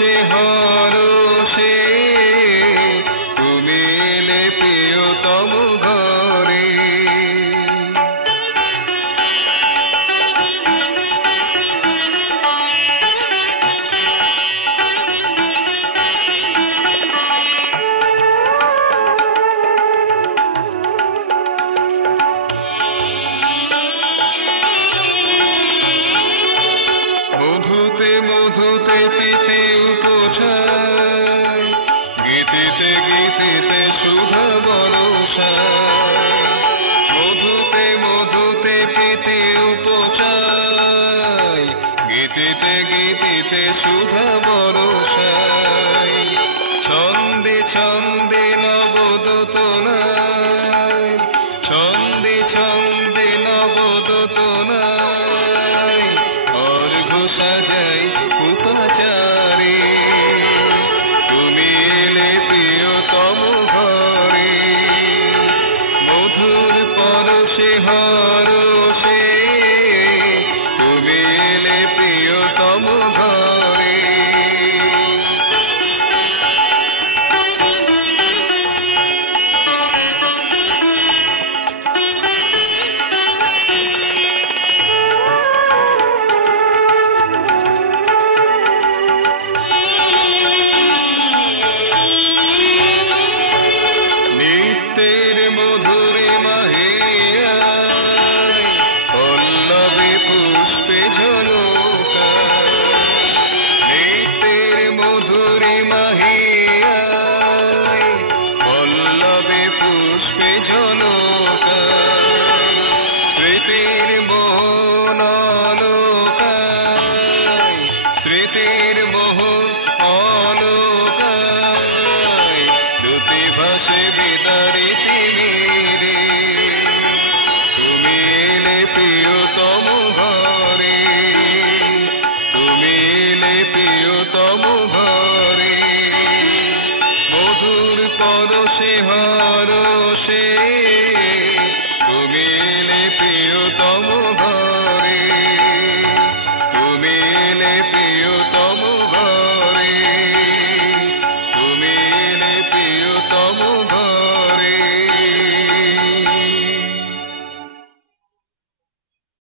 পরশে হরষে তুমি এলে প্রিয়তম ঘরে। মধুতে মধুতে পিতে উপচায়, গীতিতে গীতিতে শুভ বরষায়। মধুতে মধুতে পিতে উপচায়, গীতিতে গীতিতে শুভ বরষায়। ছন্দে ছন্দে নবদোতনায়, ছন্দে ছন্দে নবদোতনায় অর্ঘ্য সাজাই উপাচারে। তুমি এলে প্রিয়তম ঘরে, মধুর পরশে হরষে তুমি এলে প্রিয়তম ঘরে। নিত্যের মধুরে মাহিয়ায়, পল্লবে পুষ্পে ঝলকায়। নিত্যের মধুরে মাহিয়ায়, পল্লবে পুষ্পে ঝলকায়। স্মৃতির মোহন অলোকায়, স্মৃতির মোহন অলোকায়। দুটি ভাসে বিদারিতে মেরে, তুমি এলে প্রিয়তম ঘরে, তুমি এলে প্রিয়তম ঘরে। মধুর পরশে হরষে